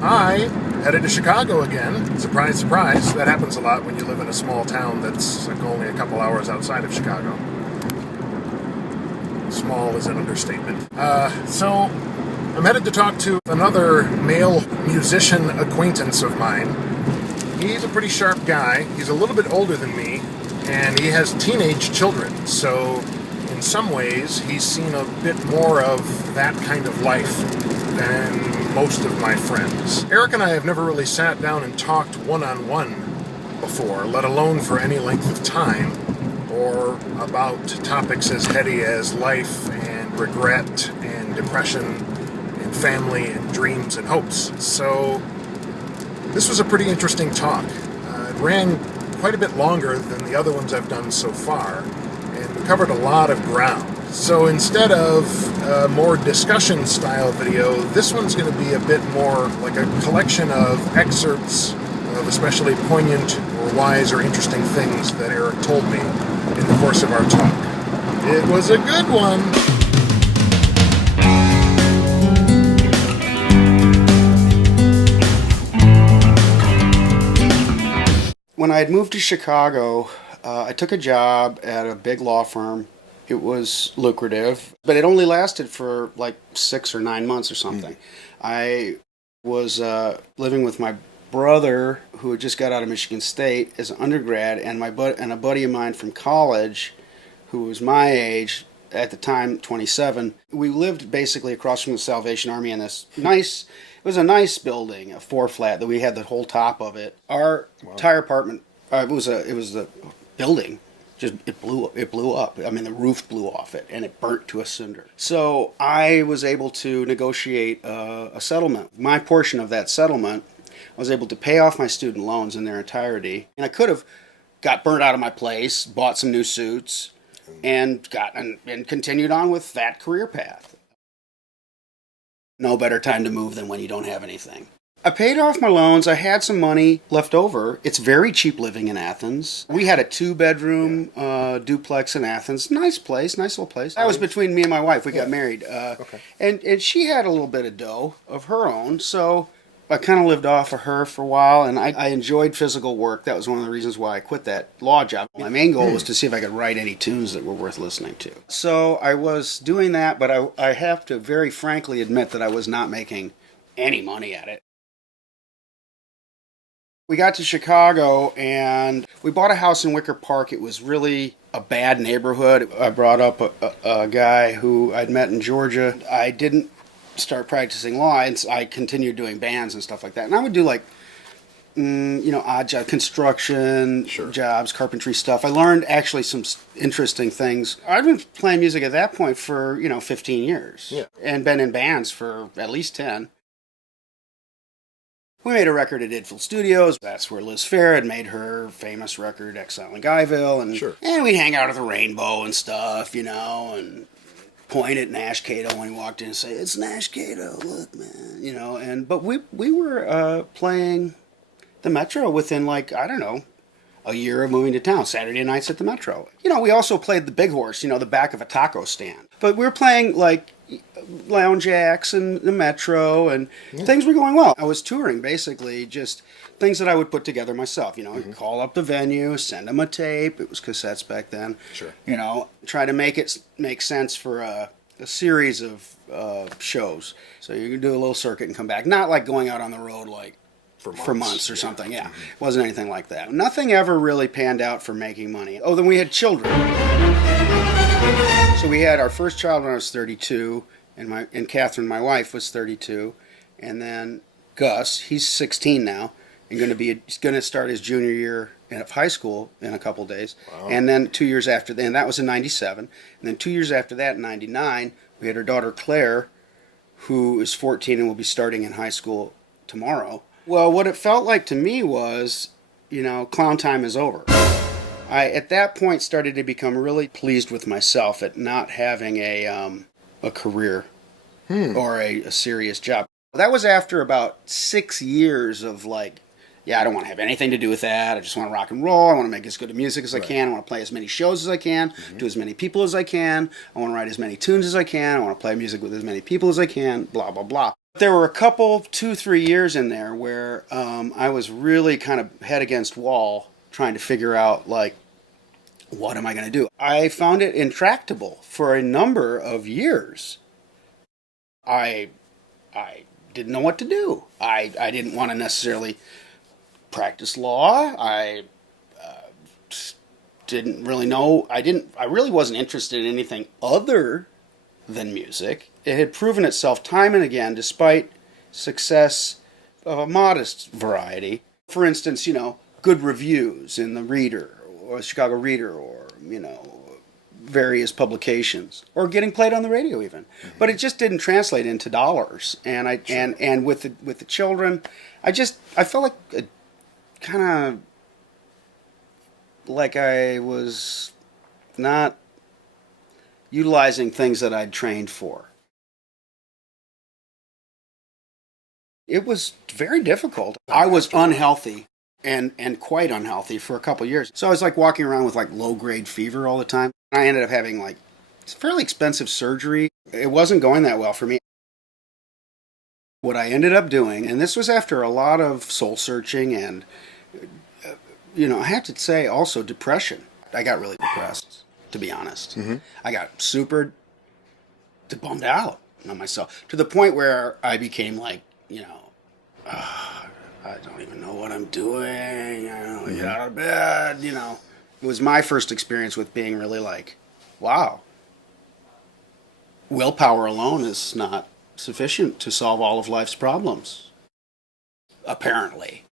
I headed to Chicago again. Surprise, surprise. That happens a lot when you live in a small town that's like only a couple hours outside of Chicago. Small is an understatement. So I'm headed to talk to another male musician acquaintance of mine. He's a pretty sharp guy. He's a little bit older than me, and he has teenage children. So in some ways, he's seen a bit more of that kind of life than most of my friends. Eric and I have never really sat down and talked one-on-one before, let alone for any length of time, or about topics as heady as life and regret and depression and family and dreams and hopes. So this was a pretty interesting talk. It ran quite a bit longer than the other ones I've done so far, and we covered a lot of ground. So instead of a more discussion style video, this one's going to be a bit more like a collection of excerpts of especially poignant or wise or interesting things that Eric told me in the course of our talk. It was a good one. When I had moved to Chicago, I took a job at a big law firm. It was lucrative, but it only lasted for like 6 or 9 months or something. I was living with my brother, who had just got out of Michigan State as an undergrad, and a buddy of mine from college, who was my age at the time, 27. We lived basically across from the Salvation Army in this it was a nice building, a 4-flat that we had the whole top of it. Our entire apartment, it was the building. It blew up. I mean, the roof blew off it, and it burnt to a cinder. So I was able to negotiate a settlement. My portion of that settlement, I was able to pay off my student loans in their entirety, and I could have got burnt out of my place, bought some new suits, and continued on with that career path. No better time to move than when you don't have anything. I paid off my loans. I had some money left over. It's very cheap living in Athens. We had a 2-bedroom duplex in Athens. Nice place, nice little place. That was between me and my wife. We got married. Okay. And she had a little bit of dough of her own, so I kind of lived off of her for a while, and I enjoyed physical work. That was one of the reasons why I quit that law job. My main goal was to see if I could write any tunes that were worth listening to. So I was doing that, but I have to very frankly admit that I was not making any money at it. We got to Chicago, and we bought a house in Wicker Park. It was really a bad neighborhood. I brought up a guy who I'd met in Georgia. I didn't start practicing law, and I continued doing bands and stuff like that. And I would do like, odd job, construction jobs, carpentry stuff. I learned actually some interesting things. I'd been playing music at that point for, 15 years. Yeah. And been in bands for at least 10. We made a record at Idful Studios. That's where Liz Phair had made her famous record, Exile in Guyville. And we'd hang out at the Rainbow and stuff, and point at Nash Cato when he walked in and say, "It's Nash Cato, look, man," But we were playing the Metro within a year of moving to town. Saturday nights at the Metro. We also played the Big Horse, the back of a taco stand. But we were playing lounge acts and the Metro, and things were going well. I was touring basically just things that I would put together myself. I'd call up the venue, send them a tape. It was cassettes back then. Sure. Try to make it make sense for a series of shows. So you could do a little circuit and come back. Not like going out on the road for months or something. Yeah. It wasn't anything like that. Nothing ever really panned out for making money. Oh, then we had children. So we had our first child when I was 32, and Catherine, my wife, was 32, and then Gus, he's 16 now, and he's going to start his junior year of high school in a couple days. Wow. And then 2 years after that, and that was in 97, and then 2 years after that, in 99, we had our daughter Claire, who is 14 and will be starting in high school tomorrow. Well, what it felt like to me was, clown time is over. I, at that point, started to become really pleased with myself at not having a career or a serious job. That was after about 6 years of I don't want to have anything to do with that. I just want to rock and roll. I want to make as good a music as I can. I want to play as many shows as I can, do as many people as I can. I want to write as many tunes as I can. I want to play music with as many people as I can, blah, blah, blah. There were a couple, 2, 3 years in there where I was really kind of head against wall trying to figure out, like, what am I going to do? I found it intractable for a number of years. I didn't know what to do. I didn't want to necessarily practice law. I didn't really know. I really wasn't interested in anything other than music. It had proven itself time and again, despite success of a modest variety. For instance, good reviews in the Reader or Chicago Reader, or various publications, or getting played on the radio even. Mm-hmm. But it just didn't translate into dollars. And and with the children, I felt like kind of like I was not utilizing things that I'd trained for. It was very difficult. I was unhealthy and quite unhealthy for a couple of years. So I was like walking around with like low-grade fever all the time. I ended up having like fairly expensive surgery. It wasn't going that well for me. What I ended up doing, and this was after a lot of soul searching and, I have to say also depression. I got really depressed, to be honest. Mm-hmm. I got super bummed out on myself to the point where I became like, I don't even know what I'm doing. I don't get out of bed, It was my first experience with being really like, wow, willpower alone is not sufficient to solve all of life's problems, apparently.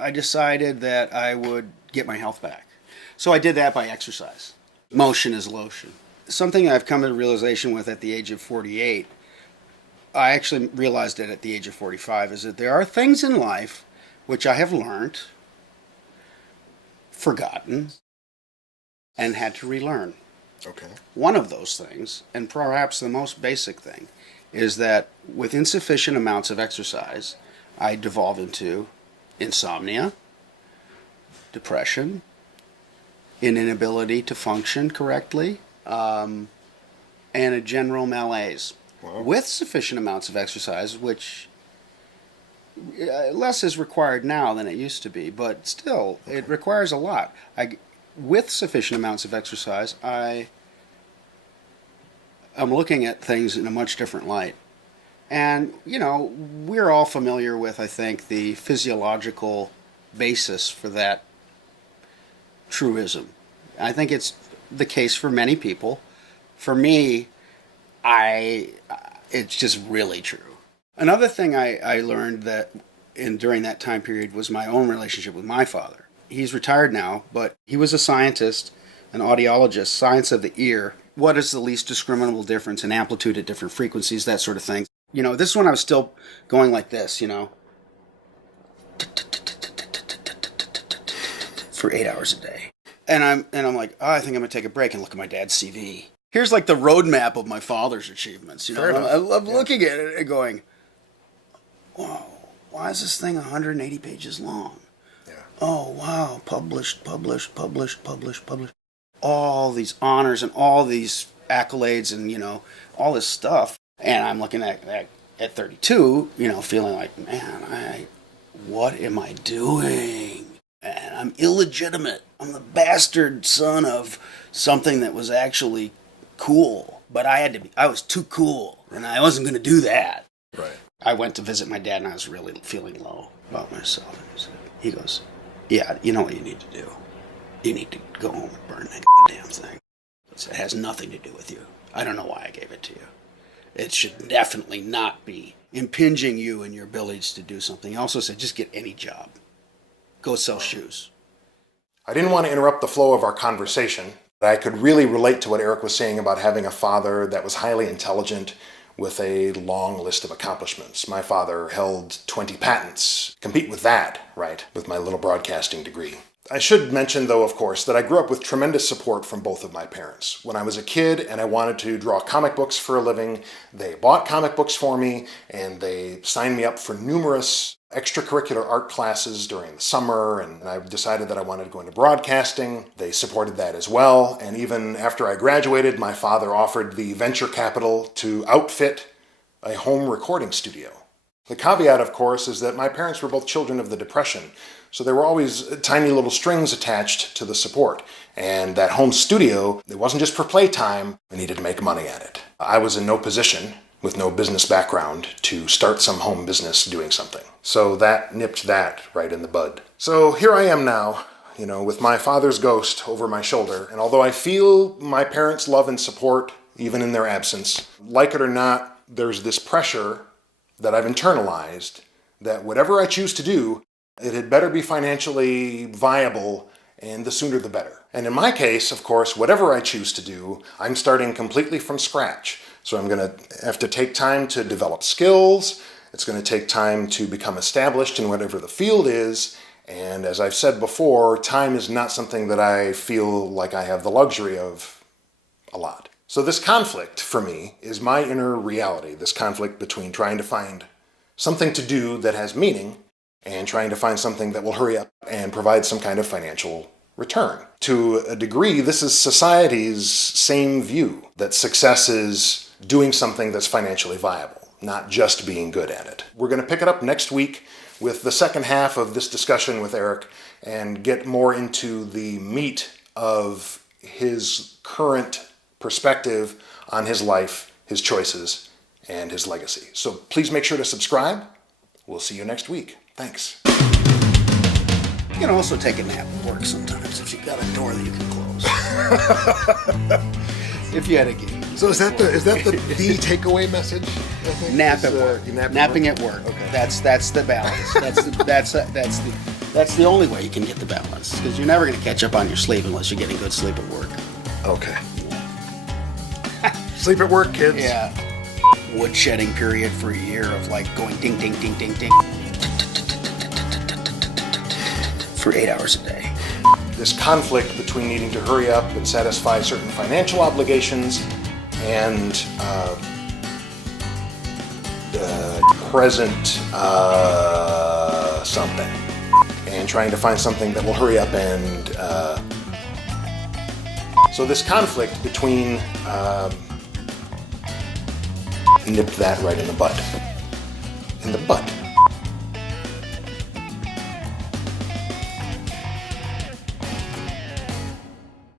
I decided that I would get my health back. So I did that by exercise. Motion is lotion. Something I've come to the realization with at the age of 48, I actually realized it at the age of 45, is that there are things in life which I have learned, forgotten, and had to relearn. Okay. One of those things, and perhaps the most basic thing, is that with insufficient amounts of exercise, I devolve into insomnia, depression, an inability to function correctly, and a general malaise. Wow. With sufficient amounts of exercise, which less is required now than it used to be, but still, it requires a lot. With sufficient amounts of exercise, I'm looking at things in a much different light. And, we're all familiar with, I think, the physiological basis for that truism. I think it's the case for many people. For me, it's just really true. Another thing I learned during that time period was my own relationship with my father. He's retired now, but he was a scientist, an audiologist, science of the ear. What is the least discriminable difference in amplitude at different frequencies, that sort of thing. This one I was still going like this, for 8 hours a day. And I'm like, I think I'm going to take a break and look at my dad's CV. Here's like the roadmap of my father's achievements. I'm looking at it and going, wow, why is this thing 180 pages long? Yeah. Oh, wow, published. All these honors and all these accolades and, all this stuff. And I'm looking at 32, feeling like, man, what am I doing? And I'm illegitimate. I'm the bastard son of something that was actually cool. But I was too cool, and I wasn't going to do that. Right. I went to visit my dad, and I was really feeling low about myself. He goes, yeah, you know what you need to do? You need to go home and burn that damn thing. It has nothing to do with you. I don't know why I gave it to you. It should definitely not be impinging you and your abilities to do something. He also said, just get any job. Go sell shoes. I didn't want to interrupt the flow of our conversation, but I could really relate to what Eric was saying about having a father that was highly intelligent with a long list of accomplishments. My father held 20 patents. Compete with that, right, with my little broadcasting degree. I should mention, though, of course, that I grew up with tremendous support from both of my parents. When I was a kid and I wanted to draw comic books for a living, they bought comic books for me, and they signed me up for numerous extracurricular art classes during the summer, and I decided that I wanted to go into broadcasting. They supported that as well, and even after I graduated, my father offered the venture capital to outfit a home recording studio. The caveat, of course, is that my parents were both children of the Depression, so there were always tiny little strings attached to the support. And that home studio, it wasn't just for playtime, I needed to make money at it. I was in no position, with no business background, to start some home business doing something. So that nipped that right in the bud. So here I am now, with my father's ghost over my shoulder, and although I feel my parents' love and support, even in their absence, like it or not, there's this pressure that I've internalized that whatever I choose to do, it had better be financially viable, and the sooner the better. And in my case, of course, whatever I choose to do, I'm starting completely from scratch. So I'm going to have to take time to develop skills. It's going to take time to become established in whatever the field is. And as I've said before, time is not something that I feel like I have the luxury of a lot. So this conflict for me is my inner reality, this conflict between trying to find something to do that has meaning and trying to find something that will hurry up and provide some kind of financial return. To a degree, this is society's same view, that success is doing something that's financially viable, not just being good at it. We're going to pick it up next week with the second half of this discussion with Eric and get more into the meat of his current perspective on his life, his choices, and his legacy. So please make sure to subscribe. We'll see you next week. Thanks. You can also take a nap at work sometimes if you've got a door that you can close. If you had a gig. So is that the takeaway message? Nap at work. Napping at work. Okay. That's the balance. That's the only way you can get the balance, because you're never going to catch up on your sleep unless you're getting good sleep at work. Okay. Sleep at work, kids. Yeah. Wood shedding period for a year of like going ding ding ding ding ding for 8 hours a day. This conflict between needing to hurry up and satisfy certain financial obligations and present something, and trying to find something that will hurry up and so this conflict between nipped that right in the butt.